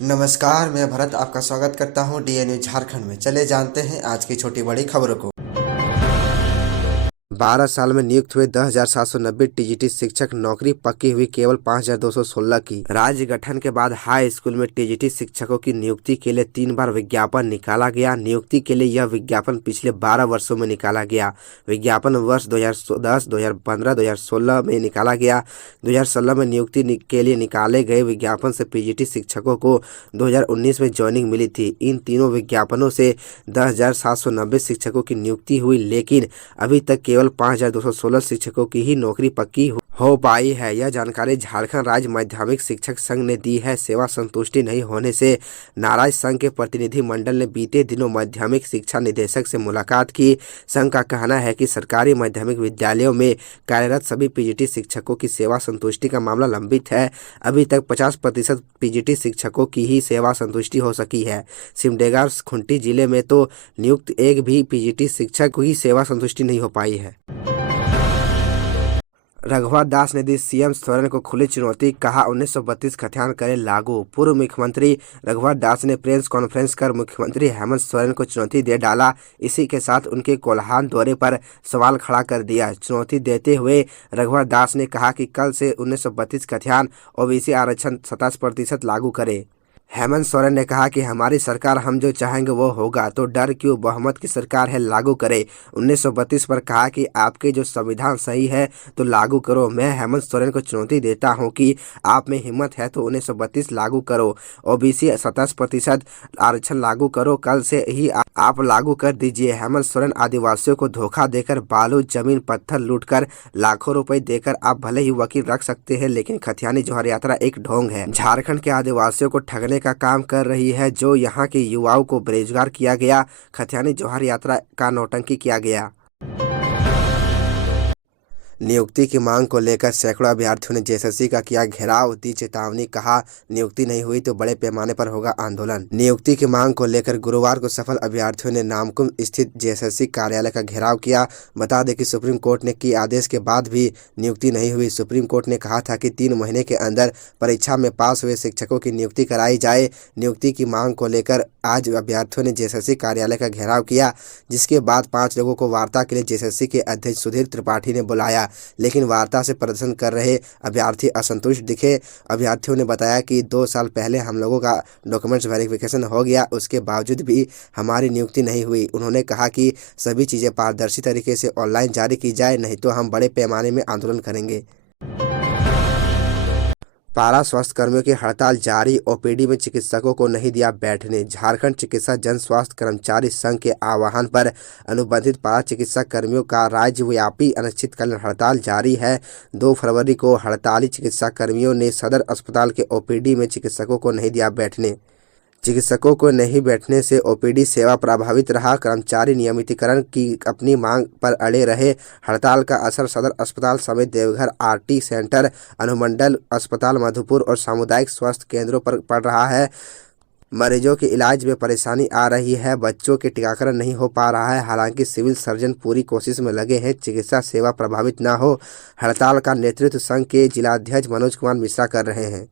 नमस्कार, मैं भरत आपका स्वागत करता हूं डीएनयू झारखंड में। चले जानते हैं आज की छोटी बड़ी खबरों को। 12 साल में नियुक्त हुए 10,790 टीजीटी शिक्षक, नौकरी पक्की हुई केवल 5,216 की। राज्य गठन के बाद हाई स्कूल में टीजीटी शिक्षकों की नियुक्ति के लिए 3 बार विज्ञापन निकाला गया। नियुक्ति के लिए यह विज्ञापन पिछले 12 वर्षों में निकाला गया। विज्ञापन वर्ष 2010, 2015, 2016 में निकाला गया। 2016 में नियुक्ति के लिए निकाले गए विज्ञापन से पीजीटी शिक्षकों को 2019 में ज्वाइनिंग मिली थी। इन तीनों विज्ञापनों से 10,790 शिक्षकों की नियुक्ति हुई, लेकिन अभी तक केवल 5,216 शिक्षकों की ही नौकरी पक्की हो पाई है। यह जानकारी झारखंड राज्य माध्यमिक शिक्षक संघ ने दी है। सेवा संतुष्टि नहीं होने से नाराज संघ के प्रतिनिधि मंडल ने बीते दिनों माध्यमिक शिक्षा निदेशक से मुलाकात की। संघ का कहना है कि सरकारी माध्यमिक विद्यालयों में कार्यरत सभी पीजीटी शिक्षकों की सेवा संतुष्टि का मामला लंबित है। अभी तक 50% पीजीटी शिक्षकों की ही सेवा संतुष्टि हो सकी है। सिमडेगा खूंटी जिले में तो नियुक्त एक भी पीजीटी शिक्षक की सेवा संतुष्टि नहीं हो पाई है। रघुवर दास ने दी सीएम सोरेन को खुली चुनौती, कहा 1932 खतियान करें लागू। पूर्व मुख्यमंत्री रघुवर दास ने प्रेस कॉन्फ्रेंस कर मुख्यमंत्री हेमंत सोरेन को चुनौती दे डाला। इसी के साथ उनके कोल्हान दौरे पर सवाल खड़ा कर दिया। चुनौती देते हुए रघुवर दास ने कहा कि कल से 1932 खतियान ओबीसी आरक्षण 27% लागू करे। हेमंत सोरेन ने कहा कि हमारी सरकार, हम जो चाहेंगे वो होगा, तो डर क्यों, बहुमत की सरकार है, लागू करे। 1932 पर कहा कि आपके जो संविधान सही है तो लागू करो। मैं हेमंत सोरेन को चुनौती देता हूं कि आप में हिम्मत है तो 1932 लागू करो। ओबीसी 27% आरक्षण लागू करो, कल से ही आप लागू कर दीजिए। हेमंत सोरेन आदिवासियों को धोखा देकर, बालू जमीन पत्थर लूटकर, लाखों रुपए देकर आप भले ही वकील रख सकते हैं, लेकिन खतियानी जोहर यात्रा एक ढोंग है। झारखंड के आदिवासियों को ठगने का काम कर रही है। जो यहाँ के युवाओं को बेरोजगार किया गया, खतियानी जोहर यात्रा का नौटंकी किया गया। नियुक्ति की मांग को लेकर सैकड़ों अभ्यर्थियों ने जेएसएससी का किया घेराव, दी चेतावनी, कहा नियुक्ति नहीं हुई तो बड़े पैमाने पर होगा आंदोलन। नियुक्ति की मांग को लेकर गुरुवार को सफल अभ्यर्थियों ने नामकुम स्थित जेएसएससी कार्यालय का घेराव किया। बता दें कि सुप्रीम कोर्ट ने की आदेश के बाद भी नियुक्ति नहीं हुई। सुप्रीम कोर्ट ने कहा था कि 3 महीने के अंदर परीक्षा में पास हुए शिक्षकों की नियुक्ति कराई जाए। नियुक्ति की मांग को लेकर आज अभ्यर्थियों ने जेएसएससी कार्यालय का घेराव किया, जिसके बाद 5 लोगों को वार्ता के लिए जेएसएससी के अध्यक्ष सुधीर त्रिपाठी ने बुलाया, लेकिन वार्ता से प्रदर्शन कर रहे अभ्यर्थी असंतुष्ट दिखे। अभ्यर्थियों ने बताया कि 2 साल पहले हम लोगों का डॉक्यूमेंट्स वेरिफिकेशन हो गया, उसके बावजूद भी हमारी नियुक्ति नहीं हुई। उन्होंने कहा कि सभी चीज़ें पारदर्शी तरीके से ऑनलाइन जारी की जाए, नहीं तो हम बड़े पैमाने में आंदोलन करेंगे। पारा स्वास्थ्य कर्मियों की हड़ताल जारी, ओपीडी में चिकित्सकों को नहीं दिया बैठने। झारखंड चिकित्सा जन स्वास्थ्य कर्मचारी संघ के आह्वान पर अनुबंधित पारा चिकित्सा कर्मियों का राज्यव्यापी अनिश्चितकालीन हड़ताल जारी है। 2 फरवरी को हड़ताली चिकित्सा कर्मियों ने सदर अस्पताल के ओपीडी में चिकित्सकों को नहीं दिया बैठने। चिकित्सकों को नहीं बैठने से ओपीडी सेवा प्रभावित रहा। कर्मचारी नियमितीकरण की अपनी मांग पर अड़े रहे। हड़ताल का असर सदर अस्पताल समेत देवघर आरटी सेंटर, अनुमंडल अस्पताल मधुपुर और सामुदायिक स्वास्थ्य केंद्रों पर पड़ रहा है। मरीजों के इलाज में परेशानी आ रही है। बच्चों के टीकाकरण नहीं हो पा रहा है। हालांकि सिविल सर्जन पूरी कोशिश में लगे हैं चिकित्सा सेवा प्रभावित न हो। हड़ताल का नेतृत्व संघ के जिलाध्यक्ष मनोज कुमार मिश्रा कर रहे हैं।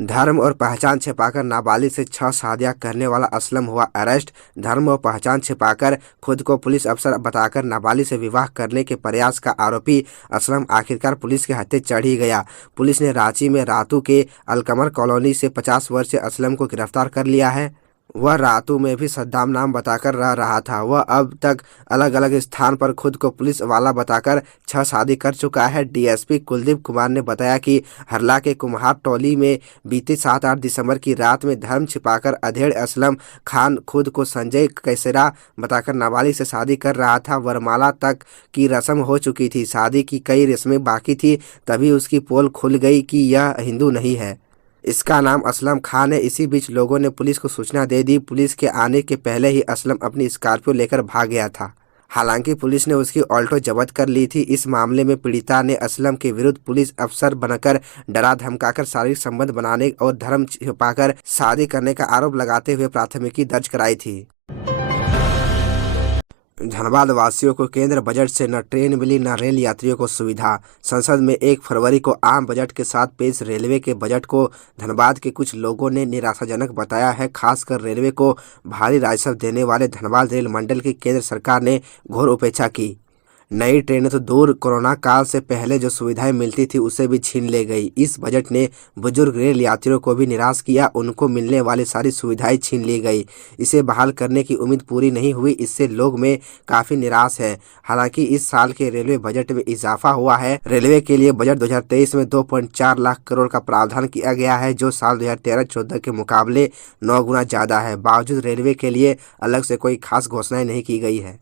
धर्म और पहचान छिपाकर नाबालिग से 6 शादियां करने वाला असलम हुआ अरेस्ट। धर्म और पहचान छिपाकर खुद को पुलिस अफसर बताकर नाबालिग से विवाह करने के प्रयास का आरोपी असलम आखिरकार पुलिस के हत्थे चढ़ ही गया। पुलिस ने रांची में रातू के अलकमर कॉलोनी से 50 वर्षीय असलम को गिरफ्तार कर लिया है। वह रातू में भी सद्दाम नाम बताकर रह रहा था। वह अब तक अलग अलग स्थान पर खुद को पुलिस वाला बताकर 6 शादी कर चुका है। डीएसपी कुलदीप कुमार ने बताया कि हरला के कुम्हार टोली में बीते 7-8 दिसंबर की रात में धर्म छिपाकर अधेड़ असलम खान खुद को संजय कैसेरा बताकर नाबालिग से शादी कर रहा था। वरमाला तक की रस्म हो चुकी थी। शादी की कई रस्में बाकी थी, तभी उसकी पोल खुल गई कि यह हिंदू नहीं है। इसका नाम असलम खान है। इसी बीच लोगों ने पुलिस को सूचना दे दी। पुलिस के आने के पहले ही असलम अपनी स्कॉर्पियो लेकर भाग गया था। हालांकि पुलिस ने उसकी ऑल्टो जब्त कर ली थी। इस मामले में पीड़िता ने असलम के विरुद्ध पुलिस अफसर बनकर डरा धमकाकर शारीरिक संबंध बनाने और धर्म छिपाकर शादी करने का आरोप लगाते हुए प्राथमिकी दर्ज कराई थी। धनबाद वासियों को केंद्र बजट से न ट्रेन मिली न रेल यात्रियों को सुविधा। संसद में 1 फरवरी को आम बजट के साथ पेश रेलवे के बजट को धनबाद के कुछ लोगों ने निराशाजनक बताया है। खासकर रेलवे को भारी राजस्व देने वाले धनबाद रेल मंडल की केंद्र सरकार ने घोर उपेक्षा की। नई ट्रेनें तो दूर, कोरोना काल से पहले जो सुविधाएं मिलती थी उसे भी छीन ले गई। इस बजट ने बुजुर्ग रेल यात्रियों को भी निराश किया, उनको मिलने वाली सारी सुविधाएं छीन ली गई। इसे बहाल करने की उम्मीद पूरी नहीं हुई, इससे लोग में काफ़ी निराश है। हालांकि इस साल के रेलवे बजट में इजाफा हुआ है। रेलवे के लिए बजट 2023 में 2.4 लाख करोड़ का प्रावधान किया गया है, जो साल 2013-14 के मुकाबले 9 गुना ज़्यादा है। बावजूद रेलवे के लिए अलग से कोई खास घोषणाएं नहीं की गई है।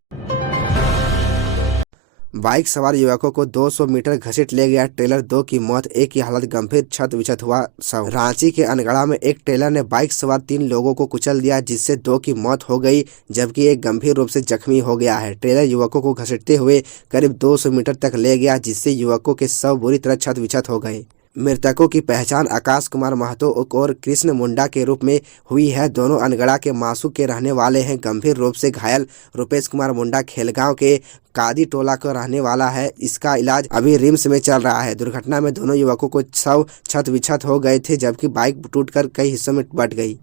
बाइक सवार युवकों को 200 मीटर घसीट ले गया ट्रेलर, 2 की मौत, एक की हालत गंभीर, छत विछत हुआ शव। रांची के अनगढ़ा में एक ट्रेलर ने बाइक सवार 3 लोगों को कुचल दिया, जिससे 2 की मौत हो गई जबकि एक गंभीर रूप से जख्मी हो गया है। ट्रेलर युवकों को घसीटते हुए करीब 200 मीटर तक ले गया, जिससे युवकों के शव बुरी तरह छत विछत हो गए। मृतकों की पहचान आकाश कुमार महतो और कृष्ण मुंडा के रूप में हुई है। दोनों अनगढ़ा के मासू के रहने वाले हैं। गंभीर रूप से घायल रुपेश कुमार मुंडा खेलगांव के कादी टोला का रहने वाला है। इसका इलाज अभी रिम्स में चल रहा है। दुर्घटना में दोनों युवकों को शव छत विछत हो गए थे, जबकि बाइक टूटकर कई हिस्सों में बंट गई।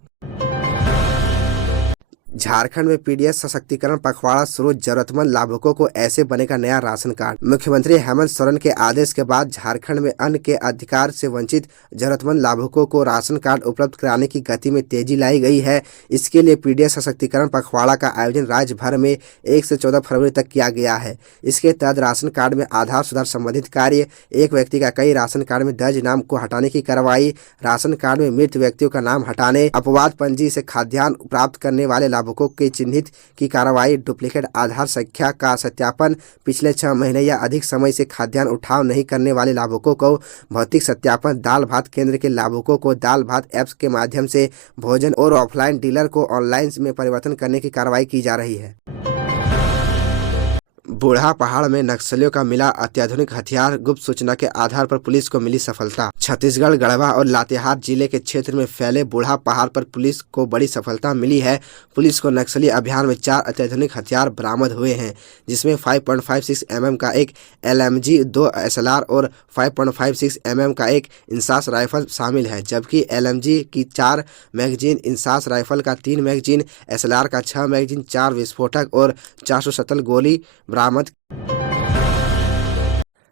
झारखंड में पीडीएस सशक्तिकरण पखवाड़ा शुरू, जरूरतमंद लाभुकों को ऐसे बनेगा नया राशन कार्ड। मुख्यमंत्री हेमंत सोरेन के आदेश के बाद झारखंड में अन्न के अधिकार से वंचित जरूरतमंद लाभुकों को राशन कार्ड उपलब्ध कराने की गति में तेजी लाई गई है। इसके लिए पीडीएस सशक्तिकरण पखवाड़ा का आयोजन राज्य भर में 1 से 14 फरवरी तक किया गया है। इसके तहत राशन कार्ड में आधार सुधार संबंधित कार्य, एक व्यक्ति का कई राशन कार्ड में दर्ज नाम को हटाने की कार्रवाई, राशन कार्ड में मृत व्यक्तियों का नाम हटाने, अपवाद पंजी से खाद्यान्न प्राप्त करने वाले लाभुकों के चिन्हित की कार्रवाई, डुप्लीकेट आधार संख्या का सत्यापन, पिछले 6 महीने या अधिक समय से खाद्यान्न उठाव नहीं करने वाले लाभुकों को भौतिक सत्यापन, दाल भात केंद्र के लाभुकों को दाल भात ऐप्स के माध्यम से भोजन और ऑफलाइन डीलर को ऑनलाइन में परिवर्तन करने की कार्रवाई की जा रही है। बूढ़ा पहाड़ में नक्सलियों का मिला अत्याधुनिक हथियार, गुप्त सूचना के आधार पर पुलिस को मिली सफलता। छत्तीसगढ़ गढ़वा और लातेहार जिले के क्षेत्र में फैले बूढ़ा पहाड़ पर पुलिस को बड़ी सफलता मिली है। पुलिस को नक्सली अभियान में 4 अत्याधुनिक हथियार बरामद हुए हैं, जिसमें 5.56 mm का एक LMG, 2 SLR और 5.56 mm का एक इंसास राइफल शामिल है, जबकि LMG की 4 मैगजीन, इंसास राइफल का 3 मैगजीन, SLR का 6 मैगजीन, 4 विस्फोटक और 470 गोली बरामद।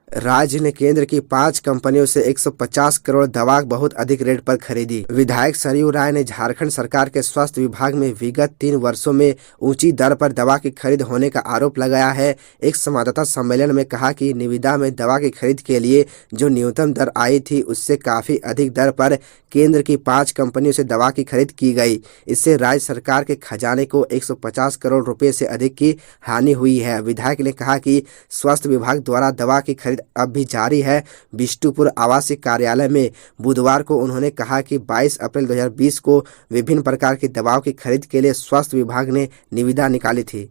राज्य ने केंद्र की 5 कंपनियों से 150 करोड़ दवा बहुत अधिक रेट पर खरीदी। विधायक सरयू राय ने झारखंड सरकार के स्वास्थ्य विभाग में विगत 3 वर्षों में ऊंची दर पर दवा की खरीद होने का आरोप लगाया है। एक संवाददाता सम्मेलन में कहा कि निविदा में दवा की खरीद के लिए जो न्यूनतम दर आई थी, उससे काफ़ी अधिक दर पर केंद्र की 5 कंपनियों से दवा की खरीद की गई। इससे राज्य सरकार के खजाने को 150 करोड़ रुपए से अधिक की हानि हुई है। विधायक ने कहा कि स्वास्थ्य विभाग द्वारा दवा की खरीद अब भी जारी है। बिष्टुपुर आवासीय कार्यालय में बुधवार को उन्होंने कहा कि 22 अप्रैल 2020 को विभिन्न प्रकार की दवाओं की खरीद के लिए स्वास्थ्य विभाग ने निविदा निकाली थी।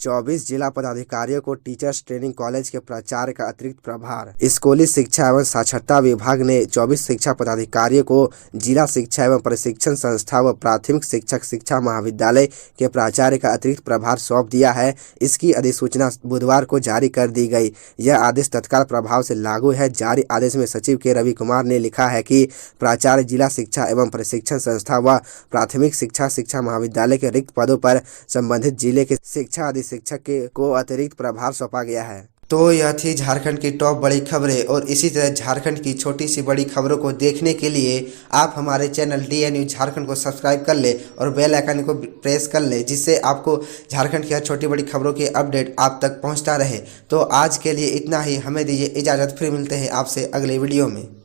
24 जिला पदाधिकारियों को टीचर्स ट्रेनिंग कॉलेज के प्राचार्य का अतिरिक्त प्रभार। स्कूली शिक्षा एवं साक्षरता विभाग ने 24 शिक्षा पदाधिकारियों को जिला शिक्षा एवं प्रशिक्षण संस्था व प्राथमिक शिक्षक शिक्षा महाविद्यालय के प्राचार्य का अतिरिक्त प्रभार सौंप दिया है। इसकी अधिसूचना बुधवार को जारी कर दी गई। यह आदेश तत्काल प्रभाव से लागू है। जारी आदेश में सचिव के रवि कुमार ने लिखा है कि प्राचार्य, जिला शिक्षा एवं प्रशिक्षण संस्था व प्राथमिक शिक्षा शिक्षा महाविद्यालय के रिक्त पदों पर संबंधित जिले के शिक्षा शिक्षक को अतिरिक्त प्रभार सौंपा गया है। तो यह थी झारखंड की टॉप बड़ी खबरें, और इसी तरह झारखंड की छोटी सी बड़ी खबरों को देखने के लिए आप हमारे चैनल DN न्यूज़ झारखंड को सब्सक्राइब कर ले और बेल आइकन को प्रेस कर ले, जिससे आपको झारखंड की हर छोटी बड़ी खबरों की अपडेट आप तक पहुंचता रहे। तो आज के लिए इतना ही, हमें दीजिए इजाज़त, फिर मिलते हैं आपसे अगले वीडियो में।